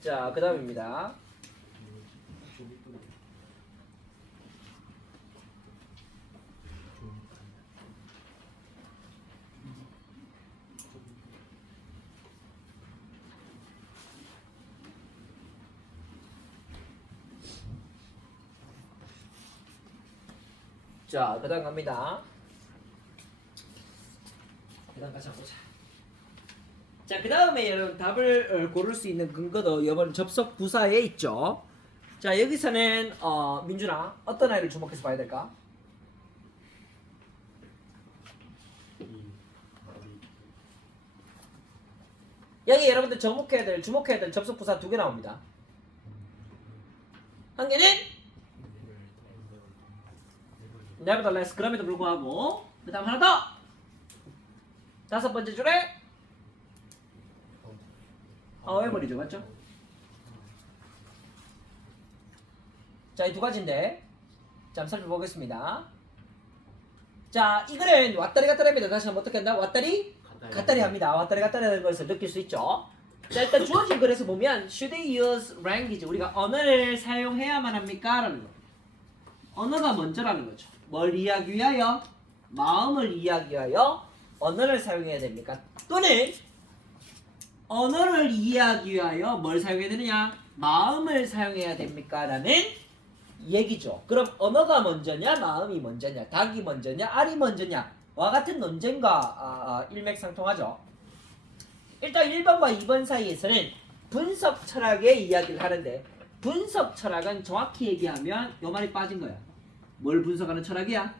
자, 그 다음입니다. 자, 그 다음 갑니다. 그 다음 같이 보자. 자, 그 다음에 여러분 답을 고를 수 있는 근거도 이번 접속 부사에 있죠. 자, 여기서는 민준아 어떤 아이를 주목해서 봐야 될까? 여기 여러분들 주목해야 될 접속 부사 2개 나옵니다. 한 개는 nevertheless 그럼에도 불구하고 그 다음 하나 더 5번째 줄에 however이죠, 맞죠? 자, 이 2가지인데 자, 한번 살펴보겠습니다. 자, 이거는 왔다리 갔다리 합니다. 다시 한번 어떻게 한다? 왔다리 갔다리 합니다. 왔다리 갔다리 하는 것을 느낄 수 있죠. 자, 일단 주어진 글에서 보면 should they use language 우리가 언어를 사용해야만 합니까? 라는 거. 언어가 먼저라는 거죠. 뭘 이해하기 위하여? 마음을 이해하기 위하여 언어를 사용해야 됩니까? 또는 언어를 이해하기 위하여 뭘 사용해야 되느냐? 마음을 사용해야 됩니까? 라는 얘기죠. 그럼 언어가 먼저냐? 마음이 먼저냐? 닭이 먼저냐? 알이 먼저냐? 와 같은 논쟁과 일맥상통하죠. 일단 1번과 2번 사이에서는 분석 철학의 이야기를 하는데 분석 철학은 정확히 얘기하면 요 말이 빠진 거야. 뭘 분석하는 철학이야?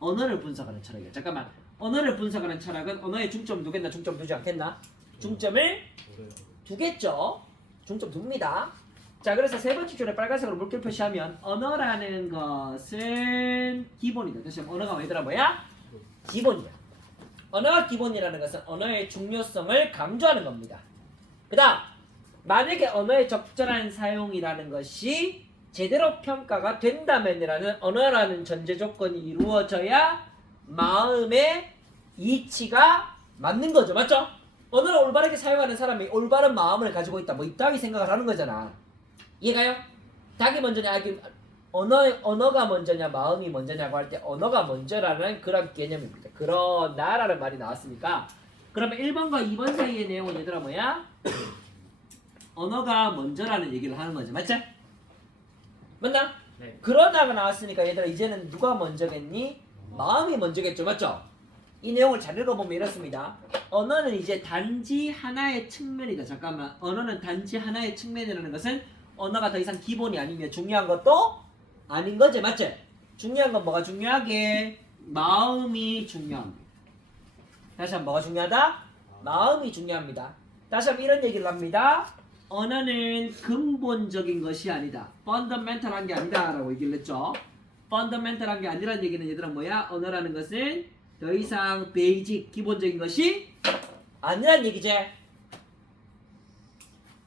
언어를 분석하는 철학이야. 잠깐만. 언어를 분석하는 철학은 언어에 중점 두겠나? 중점 두지 않겠나? 중점을 두겠죠. 중점 둡니다. 자, 그래서 세 번째 줄에 빨간색으로 물결 표시하면 언어라는 것은 기본이다. 다시 한번 언어가 얘들아 뭐야? 기본이야. 언어가 기본이라는 것은 언어의 중요성을 강조하는 겁니다. 그 다음 만약에 언어의 적절한 사용이라는 것이 제대로 평가가 된다면이라는 언어라는 전제 조건이 이루어져야 마음의 이치가 맞는 거죠. 맞죠? 언어를 올바르게 사용하는 사람이 올바른 마음을 가지고 있다. 뭐 이따위 생각을 하는 거잖아. 이해가요? 닭이 먼저냐 언어가 먼저냐 마음이 먼저냐고 할 때 언어가 먼저라는 그런 개념입니다. 그러나라는 말이 나왔으니까 그러면 1번과 2번 사이의 내용은 얘들아 뭐야? 언어가 먼저라는 얘기를 하는 거지. 맞지? 맞나? 네. 그러다가 나왔으니까 얘들아 이제는 누가 먼저겠니? 마음이 먼저겠죠. 맞죠? 이 내용을 잘 읽어보면 이렇습니다. 언어는 이제 단지 하나의 측면이다. 잠깐만. 언어는 단지 하나의 측면이라는 것은 언어가 더 이상 기본이 아니며 중요한 것도 아닌 거지. 맞지? 중요한 건 뭐가 중요하게? 마음이 중요합니다. 다시 한번 뭐가 중요하다? 마음이 중요합니다. 다시 한번 이런 얘기를 합니다. 언어는 근본적인 것이 아니다. 펀더멘탈한 게 아니다 라고 얘기를 했죠. 펀더멘탈한 게 아니라는 얘기는 얘들아 뭐야? 언어라는 것은 더 이상 베이직 기본적인 것이 아니란 얘기지.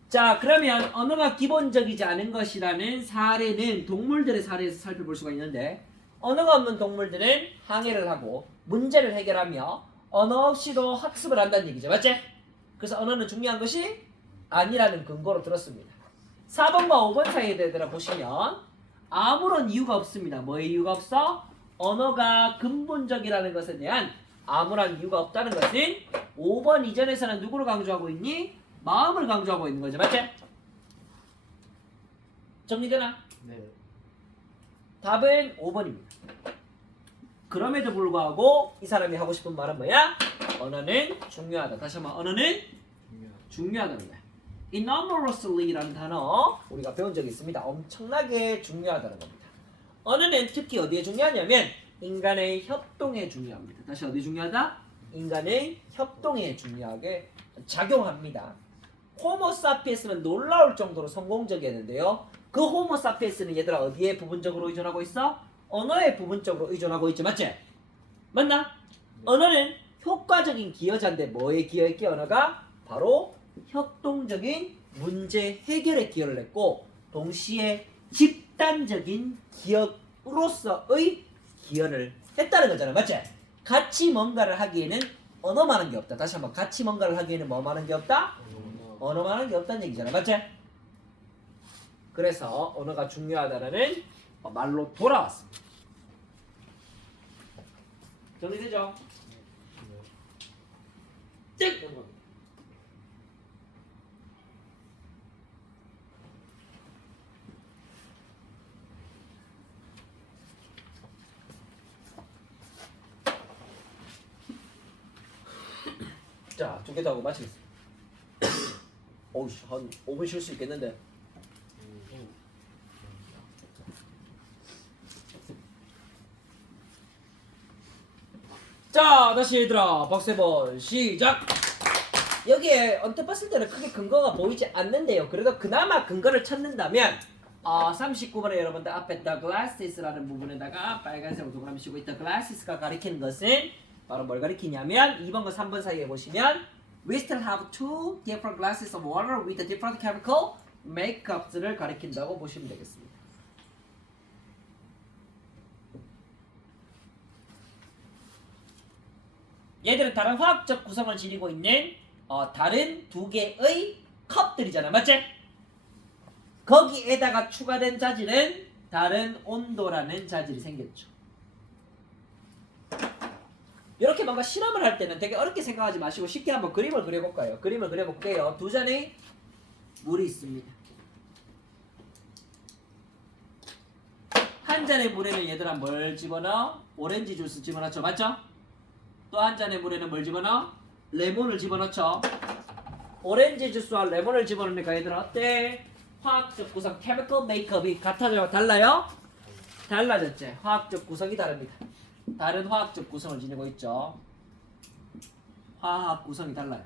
자, 그러면 언어가 기본적이지 않은 것이라는 사례는 동물들의 사례에서 살펴볼 수가 있는데 언어가 없는 동물들은 항해를 하고 문제를 해결하며 언어 없이도 학습을 한다는 얘기죠. 맞지? 그래서 언어는 중요한 것이 아니라는 근거로 들었습니다. 4번과 5번 사이에 대해서 보시면 아무런 이유가 없습니다. 뭐의 이유가 없어? 언어가 근본적이라는 것에 대한 아무런 이유가 없다는 것은 5번 이전에서는 누구를 강조하고 있니? 마음을 강조하고 있는 거죠. 맞지? 정리되나? 네. 답은 5번입니다. 그럼에도 불구하고 이 사람이 하고 싶은 말은 뭐야? 언어는 중요하다. 다시 한번 언어는 중요하다는 거야. enormously라는 단어 우리가 배운 적이 있습니다. 엄청나게 중요하다는 겁니다. 언어는 특히 어디에 중요하냐면 인간의 협동에 중요합니다. 다시 어디 중요하다? 인간의 협동에 중요하게 작용합니다. 호모사피엔스는 놀라울 정도로 성공적이었는데요. 그 호모사피엔스는 얘들아 어디에 부분적으로 의존하고 있어? 언어에 부분적으로 의존하고 있죠. 맞지? 맞나? 언어는 효과적인 기여자인데 뭐에 기여했게 언어가? 바로 협동적인 문제 해결에 기여를 했고 동시에 집단적인 기업으로서의 기여를 했다는 거잖아. 맞지? 같이 뭔가를 하기에는 언어만한 게 없다. 다시 한번 같이 뭔가를 하기에는 뭐만한 게 없다? 언어만한 게 없다는 얘기잖아. 맞지? 그래서 언어가 중요하다라는 말로 돌아왔습니다. 정리되죠? 땡! 자, 2개 더 하고 마치겠습니다. 어우씨, 한 5분 쉴 수 있겠는데. 자, 다시 얘들아, 박수 한번 시작! 여기에 언뜻 봤을 때는 크게 근거가 보이지 않는데요. 그래도 그나마 근거를 찾는다면 39번에 여러분들 앞에 the glasses라는 부분에다가 빨간색으로 동그라미 치고 있다 glasses가 가리키는 것은 바로 뭘 가리키냐면 2번과 3번 사이에 보시면 We still have two different glasses of water with a different chemical makeups를 가리킨다고 보시면 되겠습니다. 얘들은 다른 화학적 구성을 지니고 있는 다른 두 개의 컵들이잖아, 맞지? 거기에다가 추가된 자질은 다른 온도라는 자질이 생겼죠. 이렇게 뭔가 실험을 할 때는 되게 어렵게 생각하지 마시고 쉽게 한번 그림을 그려볼까요? 그림을 그려볼게요. 두 잔의 물이 있습니다. 한 잔의 물에는 얘들아 뭘 집어넣어? 오렌지 주스 집어넣죠, 맞죠? 또 한 잔의 물에는 뭘 집어넣어? 레몬을 집어넣죠. 오렌지 주스와 레몬을 집어넣으니까 얘들아 어때? 화학적 구성, chemical makeup이 같아져요? 달라요? 달라졌지. 화학적 구성이 다릅니다. 다른 화학적 구성을 지니고 있죠. 화학 구성이 달라요.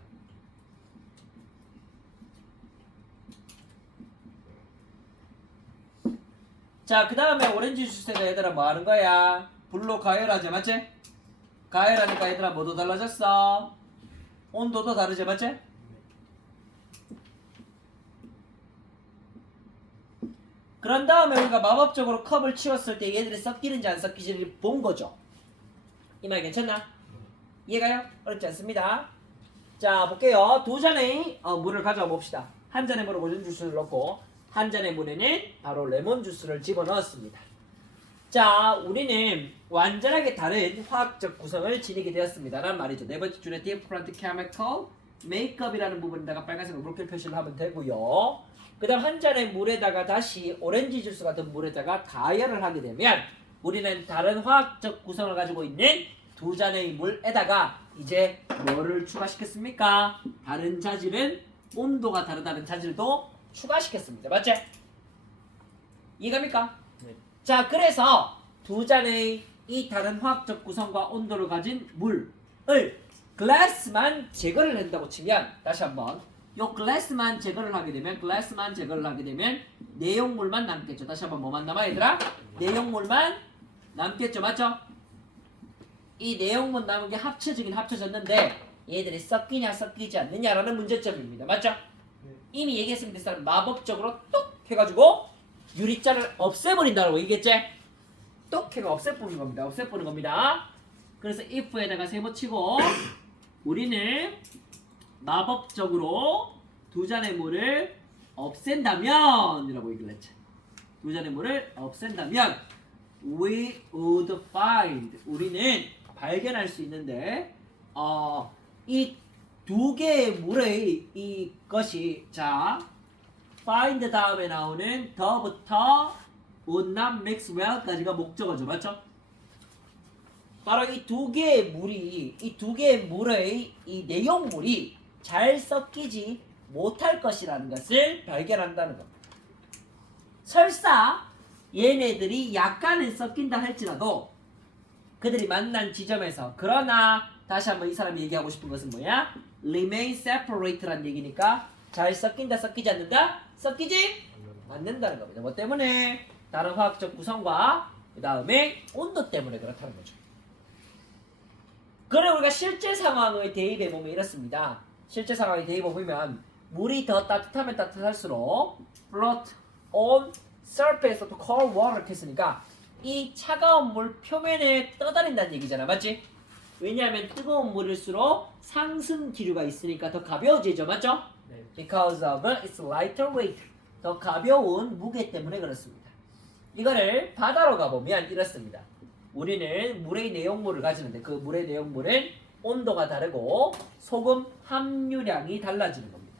자, 그 다음에 오렌지 주스가 얘들아 뭐 하는 거야? 불로 가열하지, 맞지? 가열하니까 얘들아 뭐도 달라졌어? 온도도 다르지, 맞지? 그런 다음에 우리가 마법적으로 컵을 치웠을 때 얘들이 섞이는지 안 섞이는지 본 거죠. 이 말 괜찮나? 이해가요? 어렵지 않습니다. 자, 볼게요. 두 잔의 물을 가져와 봅시다. 한 잔의 물에 오렌지 주스를 넣고 한 잔의 물에는 바로 레몬 주스를 집어넣었습니다. 자, 우리는 완전하게 다른 화학적 구성을 지니게 되었습니다. 라는 말이죠. 네 번째 줄에 different chemical makeup이라는 부분에다가 빨간색으로 물결 표시를 하면 되고요. 그 다음 한 잔의 물에다가 다시 오렌지 주스 같은 물에다가 가열을 하게 되면 우리는 다른 화학적 구성을 가지고 있는 두 잔의 물에다가 이제 뭐를 추가시켰습니까? 다른 자질은 온도가 다르다는 자질도 추가시켰습니다. 맞지? 이해갑니까? 네. 자, 그래서 두 잔의 이 다른 화학적 구성과 온도를 가진 물을 글라스만 제거를 한다고 치면 다시 한번 요 글라스만 제거를 하게 되면 내용물만 남겠죠. 다시 한번 뭐만 남아 얘들아? 내용물만 남겠죠. 맞죠? 이 내용물 남은 게 합쳐지긴 합쳐졌는데 얘들이 섞이냐 섞이지 않느냐라는 문제점입니다. 맞죠? 이미 얘기했습니다. 이 사람 마법적으로 똑 해가지고 유리잔을 없애버린다고 얘기했지? 똑 해가 없애버리는 겁니다. 없애버리는 겁니다. 그래서 if에다가 세모치고 우리는 마법적으로 두 잔의 물을 없앤다면 이라고 얘기를 했죠. 두 잔의 물을 없앤다면 we would find 우리는 발견할 수 있는데 이 두 개의 물의 이것이 자 find 다음에 나오는 더부터 would not mix well까지가 목적어죠. 맞죠? 바로 이 두 개의 물이 이 두 개의 물의 이 내용물이 잘 섞이지 못할 것이라는 것을 발견한다는 겁니다. 설사 얘네들이 약간은 섞인다 할지라도 그들이 만난 지점에서 그러나 다시 한번 이 사람이 얘기하고 싶은 것은 뭐야? remain separate라는 얘기니까 잘 섞인다 섞이지 않는다? 섞이지 않는다는 겁니다. 뭐 때문에? 다른 화학적 구성과 그 다음에 온도 때문에 그렇다는 거죠. 그래 우리가 실제 상황을 대입해 보면 이렇습니다. 실제 상황에 대입해 보면 물이 더 따뜻하면 따뜻할수록 float on surface of cold water 했으니까 이 차가운 물 표면에 떠다닌다는 얘기잖아. 맞지? 왜냐하면 뜨거운 물일수록 상승 기류가 있으니까 더 가벼워지죠. 맞죠? 네. Because of its lighter weight. 더 가벼운 무게 때문에 그렇습니다. 이거를 바다로 가보면 이렇습니다. 우리는 물의 내용물을 가지는데 그 물의 내용물은 온도가 다르고 소금 함유량이 달라지는 겁니다.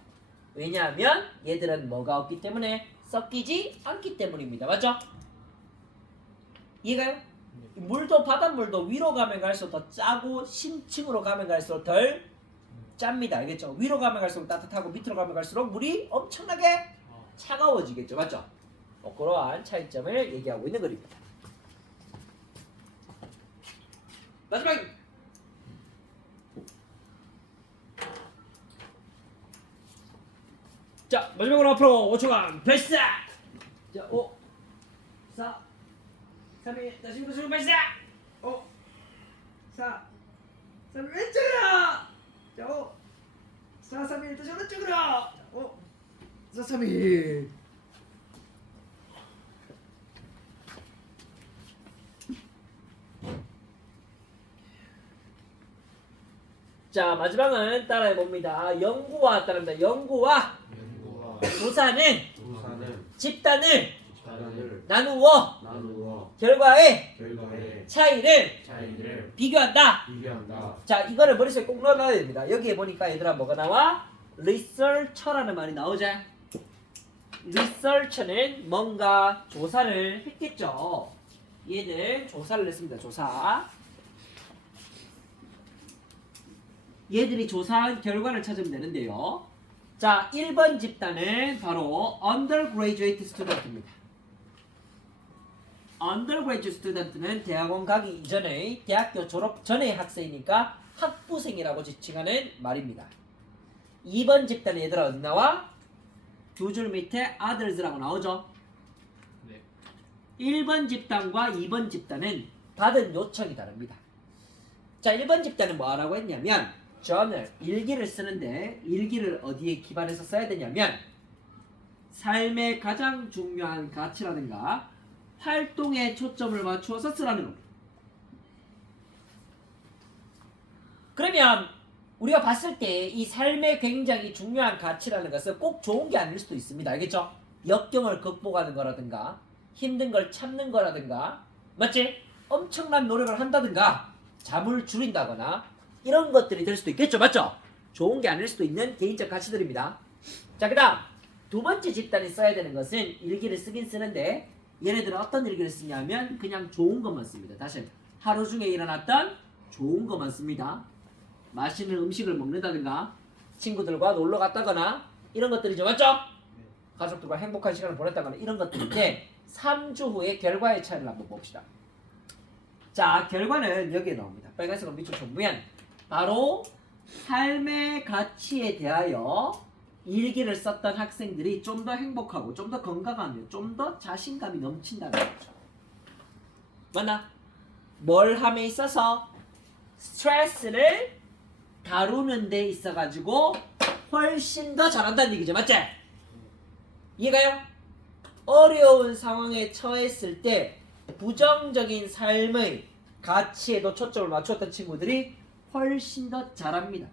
왜냐하면 얘들은 뭐가 없기 때문에 섞이지 않기 때문입니다. 맞죠? 이해가요? 물도 바닷물도 위로 가면 갈수록 더 짜고 심층으로 가면 갈수록 덜 짭니다. 알겠죠? 위로 가면 갈수록 따뜻하고 밑으로 가면 갈수록 물이 엄청나게 차가워지겠죠. 맞죠? 그러한 차이점을 얘기하고 있는 그림입니다. 마지막 자 마지막으로 앞으로 5초간 발사. 자 5 4 3 2 다시 무슨 발사. 5 4 3 왼쪽으로. 자 5 4 3 1 다시 오른쪽으로. 5 4 3 1 자 마지막은 따라해봅니다. 연구와 따라합니다. 연구와 조사는 집단을 나누어 결과의 차이를 비교한다. 자 이거를 머릿속에 꼭 넣어놔야 됩니다. 여기에 보니까 얘들아 뭐가 나와? 리서처라는 말이 나오자. 리서처는 뭔가 조사를 했겠죠. 얘는 조사를 했습니다. 조사. 얘들이 조사한 결과를 찾으면 되는데요. 자, 1번 집단은 바로 undergraduate student입니다. undergraduate student는 대학원 가기 이전에 대학교 졸업 전의 학생이니까 학부생이라고 지칭하는 말입니다. 2번 집단은 얘들아 어디 나와? 두 줄 밑에 others라고 나오죠. 네. 1번 집단과 2번 집단은 받은 요청이 다릅니다. 자, 1번 집단은 뭐라고 했냐면 journal, 일기를 쓰는데 일기를 어디에 기반해서 써야 되냐면 삶의 가장 중요한 가치라든가 활동에 초점을 맞추어서 쓰라는 겁니다. 그러면 우리가 봤을 때 이 삶의 굉장히 중요한 가치라는 것은 꼭 좋은 게 아닐 수도 있습니다. 알겠죠? 역경을 극복하는 거라든가 힘든 걸 참는 거라든가 맞지? 엄청난 노력을 한다든가 잠을 줄인다거나 이런 것들이 될 수도 있겠죠. 맞죠? 좋은 게 아닐 수도 있는 개인적 가치들입니다. 자, 그 다음 두 번째 집단이 써야 되는 것은 일기를 쓰긴 쓰는데 얘네들은 어떤 일기를 쓰냐면 그냥 좋은 것만 씁니다. 다시 하루 중에 일어났던 좋은 것만 씁니다. 맛있는 음식을 먹는다든가 친구들과 놀러 갔다거나 이런 것들이죠. 맞죠? 가족들과 행복한 시간을 보냈다거나 이런 것들인데 3주 후에 결과의 차이를 한번 봅시다. 자, 결과는 여기에 나옵니다. 빨간색으로 밑줄 쳐보면 바로 삶의 가치에 대하여 일기를 썼던 학생들이 좀 더 행복하고 좀 더 건강하며 좀 더 자신감이 넘친다는 거죠. 맞나? 뭘 함에 있어서 스트레스를 다루는 데 있어가지고 훨씬 더 잘한다는 얘기죠. 맞지? 이해가요? 어려운 상황에 처했을 때 부정적인 삶의 가치에도 초점을 맞췄던 친구들이 훨씬 더 잘합니다.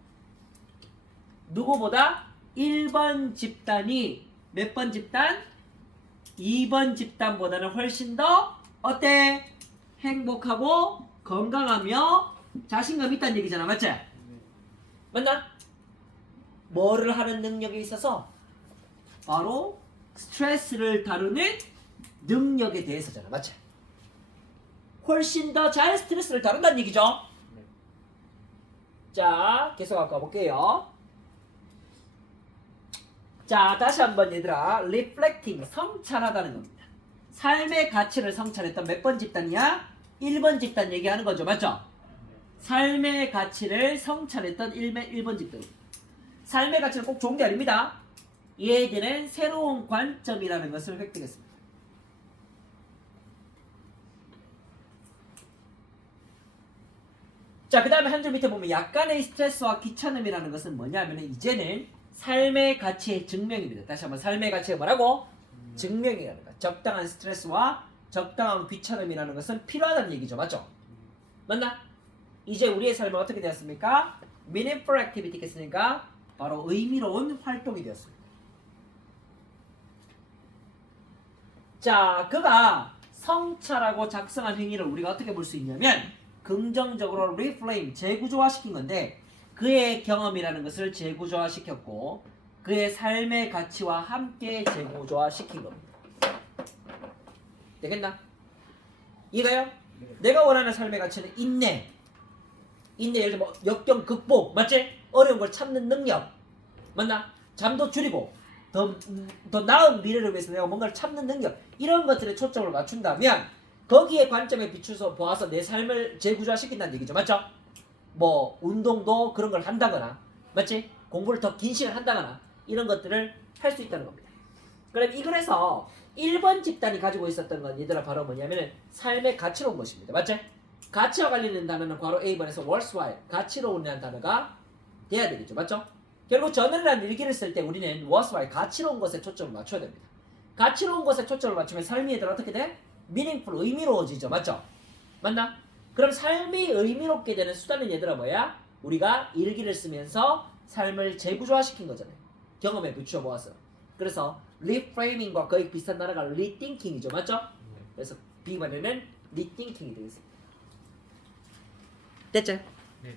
누구보다 1번 집단이 몇 번 집단? 2번 집단보다는 훨씬 더 어때? 행복하고 건강하며 자신감 있다는 얘기잖아. 맞지? 맞나? 뭐를 하는 능력에 있어서? 바로 스트레스를 다루는 능력에 대해서잖아. 맞지? 훨씬 더 잘 스트레스를 다룬다는 얘기죠. 자, 계속 아까 볼게요. 자, 다시 한번 얘들아, reflecting, 성찰하다는 겁니다. 삶의 가치를 성찰했던 몇 번 집단이야? 1번 집단 얘기하는 거죠. 맞죠? 삶의 가치를 성찰했던 1번 집단. 삶의 가치는 꼭 좋은 게 아닙니다. 얘들은 새로운 관점이라는 것을 획득했습니다. 자, 그 다음에 한 줄 밑에 보면 약간의 스트레스와 귀찮음이라는 것은 뭐냐면 이제는 삶의 가치의 증명입니다. 다시 한번 삶의 가치가 뭐라고? 증명이라는 거. 적당한 스트레스와 적당한 귀찮음이라는 것은 필요하다는 얘기죠. 맞죠? 맞나? 이제 우리의 삶은 어떻게 되었습니까? meaningful activity가 있으니까 바로 의미로운 활동이 되었습니다. 자, 그가 성찰하고 작성한 행위를 우리가 어떻게 볼 수 있냐면 긍정적으로 reframe, 재구조화시킨 건데 그의 경험이라는 것을 재구조화시켰고 그의 삶의 가치와 함께 재구조화시킨 겁니다. 되겠나? 이해가요? 내가 원하는 삶의 가치는 인내. 인내, 예를 들면 뭐 역경 극복, 맞지? 어려운 걸 참는 능력, 맞나? 잠도 줄이고 더 나은 미래를 위해서 내가 뭔가를 참는 능력, 이런 것들에 초점을 맞춘다면 거기에 관점에 비추어서 보아서 내 삶을 재구조화시킨다는 얘기죠. 맞죠? 뭐 운동도 그런 걸 한다거나, 맞지? 공부를 더 긴 시간 한다거나 이런 것들을 할 수 있다는 겁니다. 그럼 이 글에서 1번 집단이 가지고 있었던 건 얘들아 바로 뭐냐면은 삶의 가치로운 것입니다. 맞죠? 가치와 관련된 단어는 괄호 A번에서 worthwhile, 가치로운이라는 단어가 돼야 되겠죠. 맞죠? 결국 저널이라는 일기를 쓸 때 우리는 worthwhile, 가치로운 것에 초점을 맞춰야 됩니다. 가치로운 것에 초점을 맞추면 삶이 얘들아 어떻게 돼? meaningful, 의미로워지죠. 맞죠? 맞나? 그럼 삶이 의미롭게 되는 수단은 얘들아 뭐야? 우리가 일기를 쓰면서 삶을 재구조화시킨 거잖아요. 경험에 비추어 보아서. 그래서 reframing과 거의 비슷한 단어가 rethinking이죠. 맞죠? 그래서 B번에는 rethinking이 되겠습니다. 됐죠? 네.